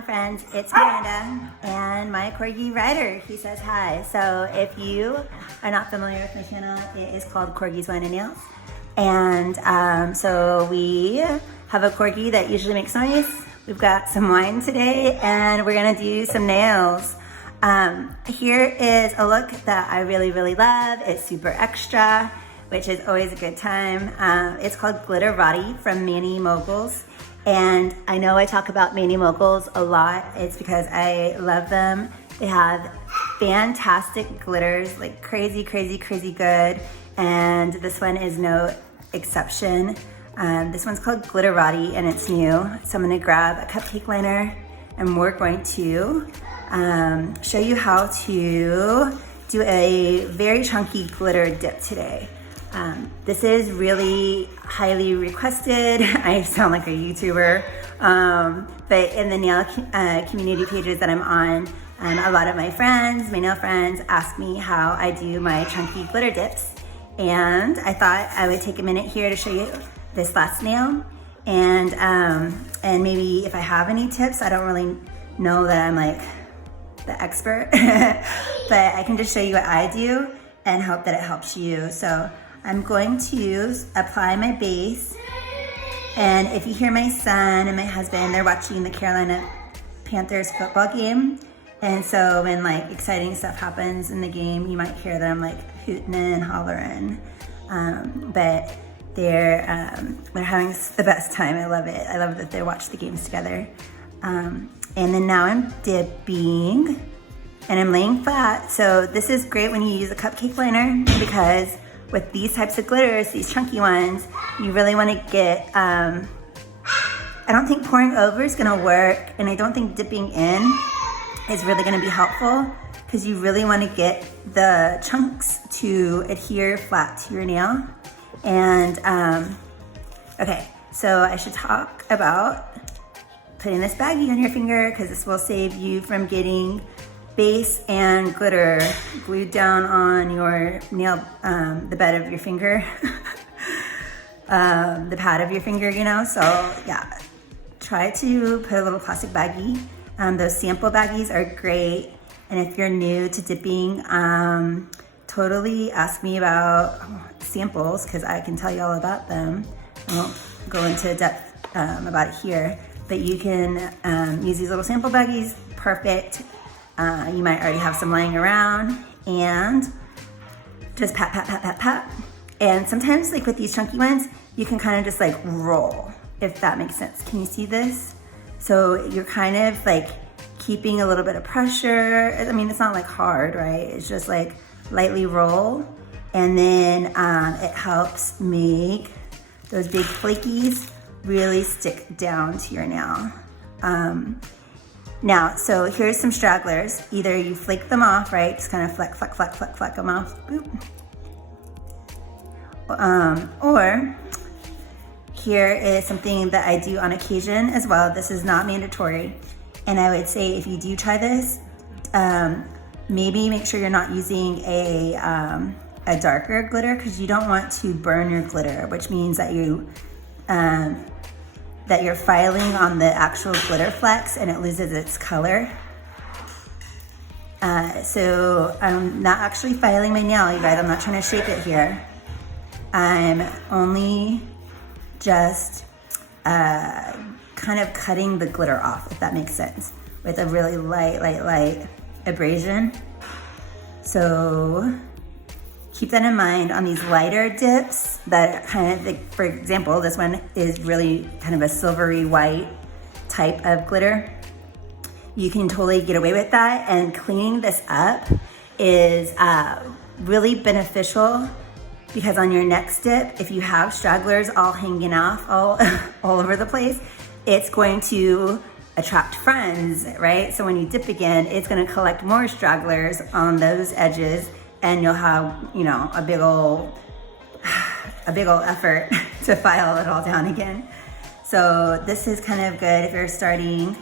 channel, friends. It's Miranda and my corgi rider. He says hi. So if you are not familiar with my channel, it is called Corgi's Wine and Nails. And so we have a corgi that usually makes noise. We've got some wine today and we're gonna do some nails. Here is a look that I really love. It's super extra, which is always a good time. It's called Glitterati from Mani Moguls. And I know I talk about Mani Moguls a lot. It's because I love them. They have fantastic glitters, like crazy good. And this one is no exception. This one's called Glitterati and it's new. So I'm gonna grab a cupcake liner and we're going to show you how to do a very chunky glitter dip today. This is really highly requested. I sound like a YouTuber, but in the nail community pages that I'm on, a lot of my friends, my nail friends, ask me how I do my chunky glitter dips. And I thought I would take a minute here to show you this last nail. And maybe if I have any tips, I don't really know that I'm like the expert, but I can just show you what I do and hope that it helps you. So I'm going to apply my base, and if you hear my son and my husband, they're watching the Carolina Panthers football game, and so when like exciting stuff happens in the game, you might hear them like hooting and hollering, but they're having the best time. I love it. I love that they watch the games together. And then now I'm dipping and I'm laying flat. So this is great when you use a cupcake liner, because with these types of glitters, these chunky ones, you really want to get, I don't think pouring over is gonna work, and I don't think dipping in is really gonna be helpful, because you really want to get the chunks to adhere flat to your nail. And okay, so I should talk about putting this baggie on your finger, because this will save you from getting base and glitter glued down on your nail, the bed of your finger, the pad of your finger, you know. So yeah, try to put a little plastic baggie. Those sample baggies are great. And if you're new to dipping, totally ask me about samples, because I can tell you all about them. I won't go into depth about it here, but you can use these little sample baggies, perfect. You might already have some lying around, and just pat. And sometimes, like with these chunky ones, you can kind of just like roll, if that makes sense. Can you see this? So you're kind of like keeping a little bit of pressure. I mean, it's not like hard, right? It's just like lightly roll. And then it helps make those big flakies really stick down to your nail. Now, so here's some stragglers. Either you flake them off, right? Just kind of fleck them off. Boop. Or here is something that I do on occasion as well. This is not mandatory. And I would say if you do try this, maybe make sure you're not using a darker glitter, because you don't want to burn your glitter, which means that you're filing on the actual glitter flecks and it loses its color. So I'm not actually filing my nail, you guys. I'm not trying to shape it here. I'm only just kind of cutting the glitter off, if that makes sense, with a really light abrasion. So keep that in mind on these lighter dips that kind of, like, for example, this one is really kind of a silvery white type of glitter. You can totally get away with that, and cleaning this up is really beneficial, because on your next dip, if you have stragglers all hanging off all over the place, it's going to attract friends, right? So when you dip again, it's gonna collect more stragglers on those edges, and you'll have, you know, a big old effort to file it all down again. So this is kind of good if you're starting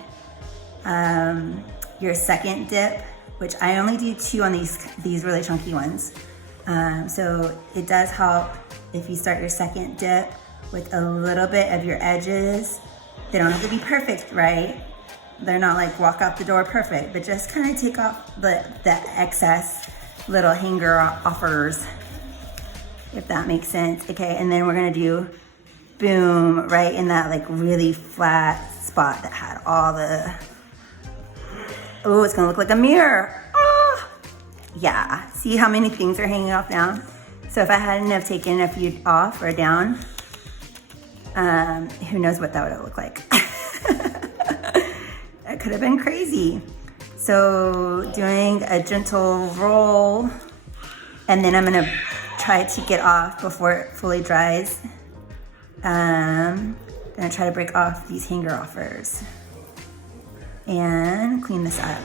your second dip, which I only do 2 on these really chunky ones. So it does help if you start your second dip with a little bit of your edges. They don't have to be perfect, right? they're not like walk out the door perfect, but just kind of take off the excess little hanger offers, if that makes sense. Okay, and then we're gonna do boom right in that like really flat spot that had all the, oh, it's gonna look like a mirror. Oh, yeah, see how many things are hanging off now? So if I hadn't have taken a few off or down, who knows what that would have looked like. It could have been crazy. So doing a gentle roll, and then I'm gonna try to get off before it fully dries. Gonna try to break off these hanger offers and clean this up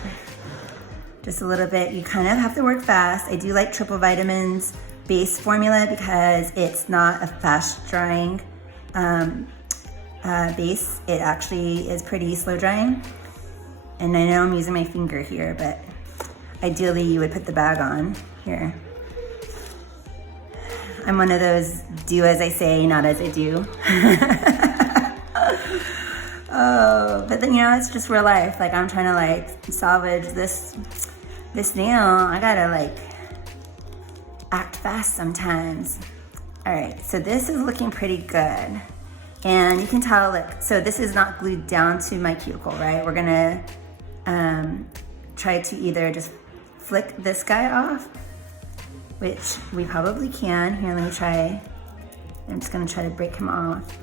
just a little bit. You kind of have to work fast. I do like triple vitamins base formula because it's not a fast drying base. It actually is pretty slow drying. And I know I'm using my finger here, but ideally you would put the bag on here. I'm one of those do as I say, not as I do. Oh, but then, you know, it's just real life. Like, I'm trying to like salvage this nail. I gotta like act fast sometimes. All right, so this is looking pretty good. And you can tell, like, so this is not glued down to my cuticle, right? We're gonna try to either just flick this guy off, which we probably can. Here, let me try. I'm just gonna try to break him off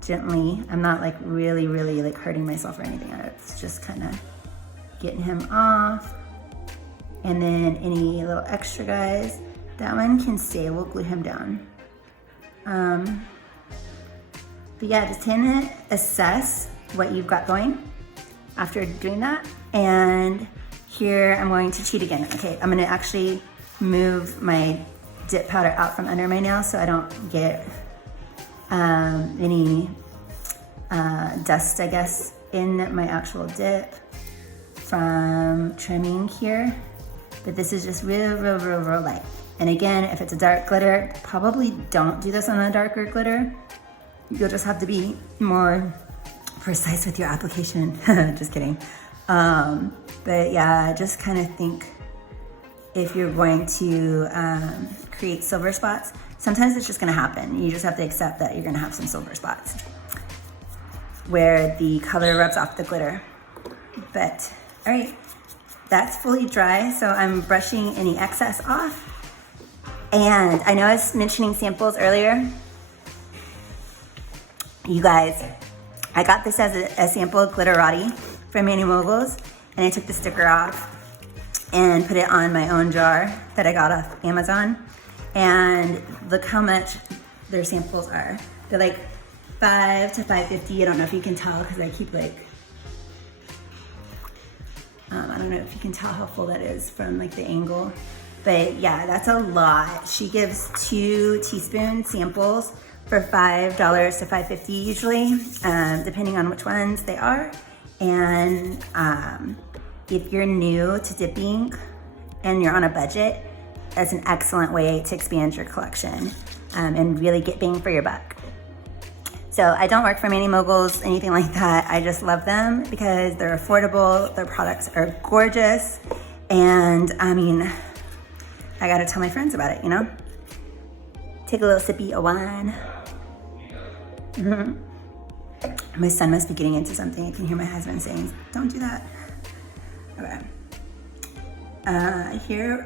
gently. I'm not like really like hurting myself or anything. It's just kind of getting him off. And then any little extra guys, that one can stay. We'll glue him down. But yeah, just kind of assess what you've got going after doing that. And here I'm going to cheat again. Okay, I'm gonna actually move my dip powder out from under my nail so I don't get any dust, I guess, in my actual dip from trimming here. But this is just real light. And again, if it's a dark glitter, probably don't do this on a darker glitter. You'll just have to be more precise with your application. Just kidding. But yeah, just kind of think if you're going to create silver spots, sometimes it's just gonna happen. You just have to accept that you're gonna have some silver spots where the color rubs off the glitter. But, all right, that's fully dry, so I'm brushing any excess off. And I know I was mentioning samples earlier. You guys, I got this as a sample of Glitterati from Mani Moguls, and I took the sticker off and put it on my own jar that I got off Amazon. And look how much their samples are. They're like $5 to $5.50. I don't know if you can tell because I keep like, I don't know if you can tell how full that is from like the angle. But yeah, that's a lot. She gives 2 teaspoon samples for $5 to $5.50 usually, depending on which ones they are. And if you're new to dipping and you're on a budget, that's an excellent way to expand your collection and really get bang for your buck. So I don't work for Mani Moguls, anything like that. I just love them because they're affordable, their products are gorgeous, and I mean, I gotta tell my friends about it, you know? Take a little sippy of wine. My son must be getting into something. I can hear my husband saying, don't do that. Okay. Here,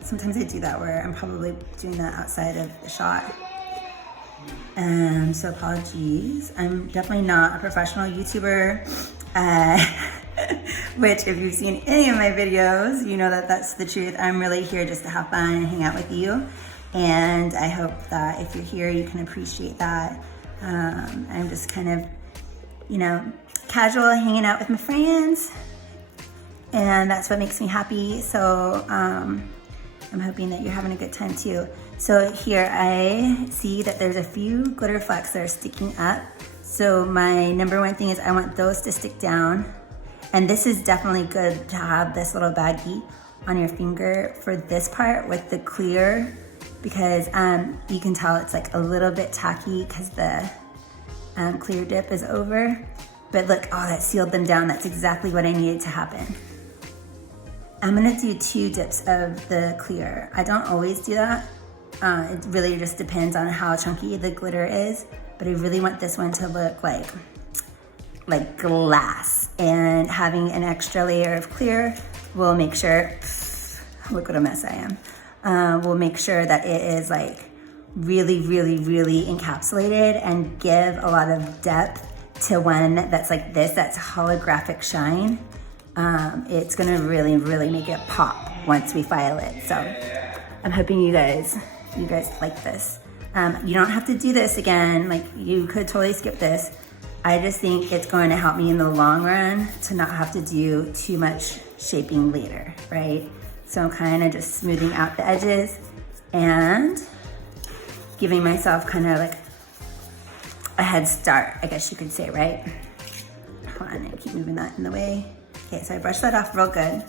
sometimes I do that where I'm probably doing that outside of the shot. So apologies. I'm definitely not a professional YouTuber, which if you've seen any of my videos, you know that that's the truth. I'm really here just to have fun and hang out with you. And I hope that if you're here, you can appreciate that. I'm just kind of, you know, casual, hanging out with my friends. And that's what makes me happy. So I'm hoping that you're having a good time too. So here I see that there's a few glitter flecks that are sticking up. So my number one thing is I want those to stick down. And this is definitely good to have this little baggie on your finger for this part with the clear, because you can tell it's like a little bit tacky because the clear dip is over. But look, oh, that sealed them down. That's exactly what I needed to happen. I'm gonna do 2 dips of the clear. I don't always do that. It really just depends on how chunky the glitter is, but I really want this one to look like glass. And having an extra layer of clear will make sure, look what a mess I am. Will make sure that it is like really, really, really encapsulated and give a lot of depth to one that's like this, that's holographic shine. It's gonna really, really make it pop once we file it. So I'm hoping you guys like this. You don't have to do this again. Like, you could totally skip this. I just think it's going to help me in the long run to not have to do too much shaping later, right? So I'm kind of just smoothing out the edges and giving myself kind of like a head start, I guess you could say, right? Hold on, I keep moving that in the way. Okay, so I brushed that off real good.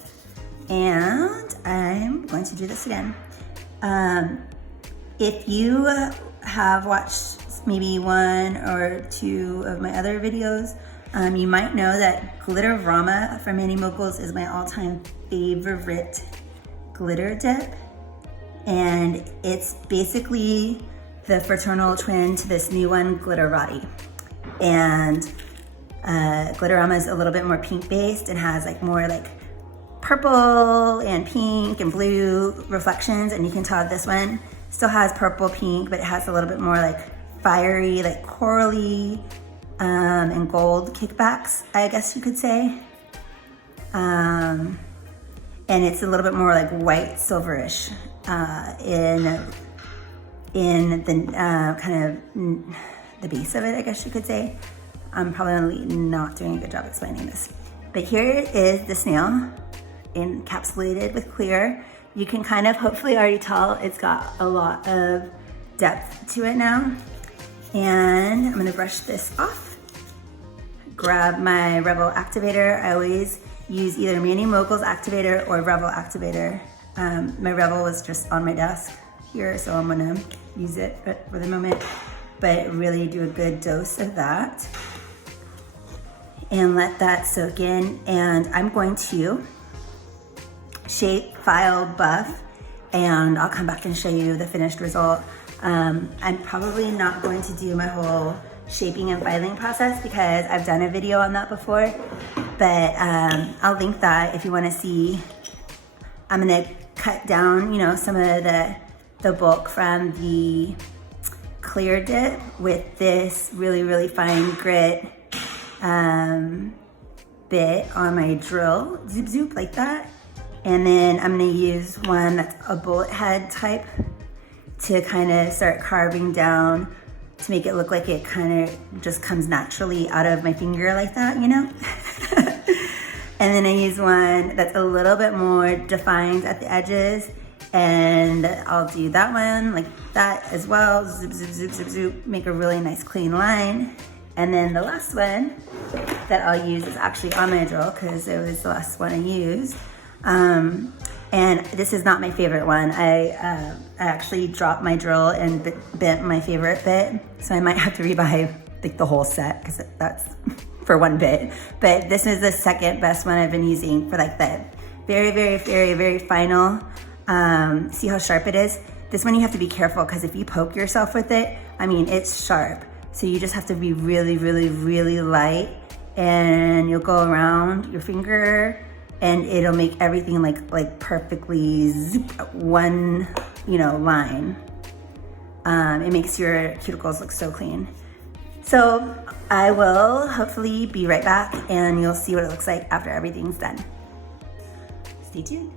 And I'm going to do this again. If you have watched maybe 1 or 2 of my other videos, you might know that Glitterama from Mani Moguls is my all-time favorite glitter dip. And it's basically the fraternal twin to this new one, Glitterati. And Glitterama is a little bit more pink based and has like more like purple and pink and blue reflections. And you can tell this one still has purple, pink, but it has a little bit more like fiery, like corally, and gold kickbacks, I guess you could say. And it's a little bit more like white silverish in the kind of the base of it, I guess you could say. I'm probably not doing a good job explaining this. But here is the snail encapsulated with clear. You can kind of hopefully already tell it's got a lot of depth to it now. And I'm gonna brush this off. Grab my Revel Activator. I always use either Mani Moguls Activator or Revel Activator. My Revel was just on my desk here, so I'm gonna use it for the moment. But really do a good dose of that. And let that soak in. And I'm going to shape, file, buff, and I'll come back and show you the finished result. I'm probably not going to do my whole shaping and filing process because I've done a video on that before, but I'll link that if you want to see. I'm gonna cut down, you know, some of the bulk from the clear dip with this really, really fine grit bit on my drill, zoop zoop like that. And then I'm gonna use one that's a bullet head type to kind of start carving down to make it look like it kind of just comes naturally out of my finger like that, you know? And then I use one that's a little bit more defined at the edges, and I'll do that one like that as well. Zoop, zoop, zoop, zoop, zoop, make a really nice clean line. And then the last one that I'll use is actually on my drill because it was the last one I used. And this is not my favorite one. I actually dropped my drill and bent my favorite bit. So I might have to rebuy like the whole set because that's for one bit. But this is the second best one I've been using for like the very, very, very, very final. See how sharp it is? This one you have to be careful because if you poke yourself with it, I mean, it's sharp. So you just have to be really, really, really light, and you'll go around your finger and it'll make everything like perfectly zoop, one, you know, line. It makes your cuticles look so clean. So I will hopefully be right back and you'll see what it looks like after everything's done. Stay tuned.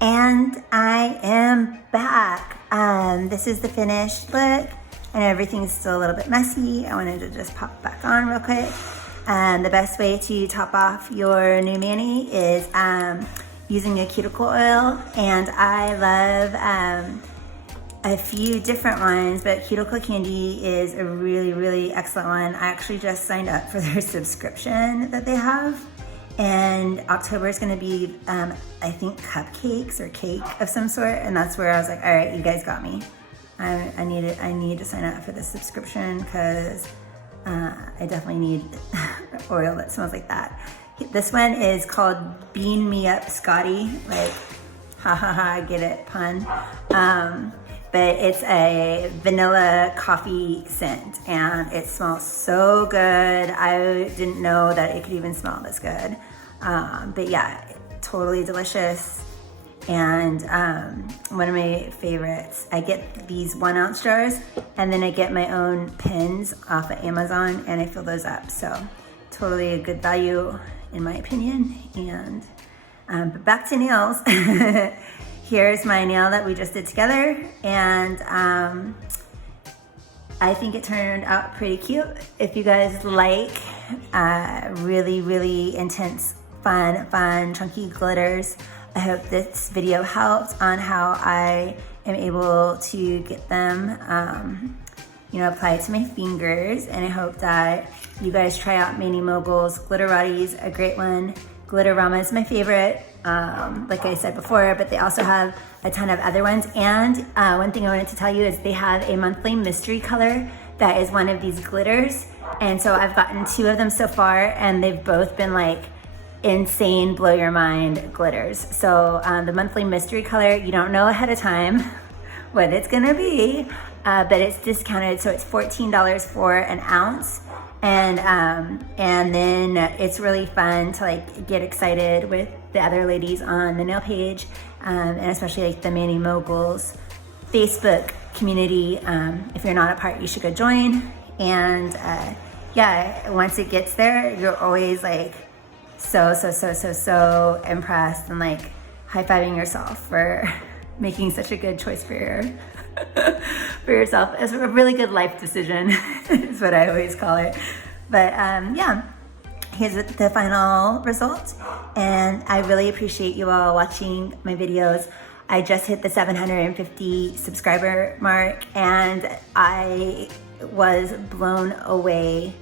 And I am back. This is the finished look and everything's still a little bit messy. I wanted to just pop back on real quick. The best way to top off your new mani is using a cuticle oil, and I love a few different ones, but Cuticle Candy is a really, really excellent one. I actually just signed up for their subscription that they have, and October is going to be, I think, cupcakes or cake of some sort, and that's where I was like, all right, you guys got me. I need to sign up for the subscription because I definitely need oil that smells like that. This one is called Bean Me Up Scotti, like ha ha ha, get it, pun. But it's a vanilla coffee scent and it smells so good. I didn't know that it could even smell this good. But yeah, totally delicious. And one of my favorites, I get these 1 ounce jars and then I get my own pins off of Amazon and I fill those up. So totally a good value in my opinion. And but back to nails. Here's my nail that we just did together, and I think it turned out pretty cute. If you guys like really, really intense, fun, chunky glitters, I hope this video helped on how I am able to get them you know, applied to my fingers, and I hope that you guys try out Mani Moguls. Glitterati is a great one. Glitterama is my favorite, like I said before, but they also have a ton of other ones. And one thing I wanted to tell you is they have a monthly mystery color that is one of these glitters. And so I've gotten 2 of them so far, and they've both been like insane, blow your mind glitters. So the monthly mystery color, you don't know ahead of time what it's gonna be, but it's discounted, so it's $14 for an ounce. And then it's really fun to like get excited with the other ladies on the nail page, and especially like the Mani Moguls Facebook community. If you're not a part, you should go join. And yeah, once it gets there, you're always like so impressed and like high-fiving yourself for making such a good choice for yourself. It's a really good life decision is what I always call it. But yeah, here's the final result, and I really appreciate you all watching my videos. I just hit the 750 subscriber mark and I was blown away.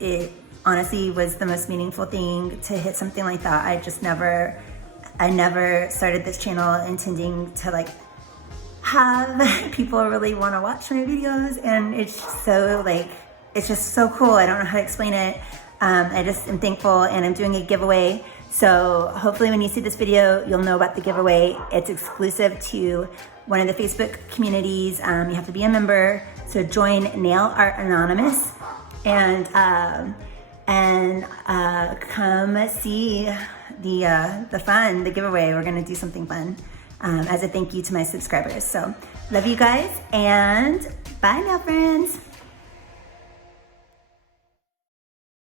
It honestly was the most meaningful thing to hit something like that. I never started this channel intending to like have people really want to watch my videos, and it's so like, it's just so cool. I don't know how to explain it. I just am thankful, and I'm doing a giveaway. So hopefully when you see this video, you'll know about the giveaway. It's exclusive to one of the Facebook communities. You have to be a member. So join Nail Art Anonymous and come see the fun, the giveaway. We're gonna do something fun as a thank you to my subscribers. So love you guys, and bye now, friends.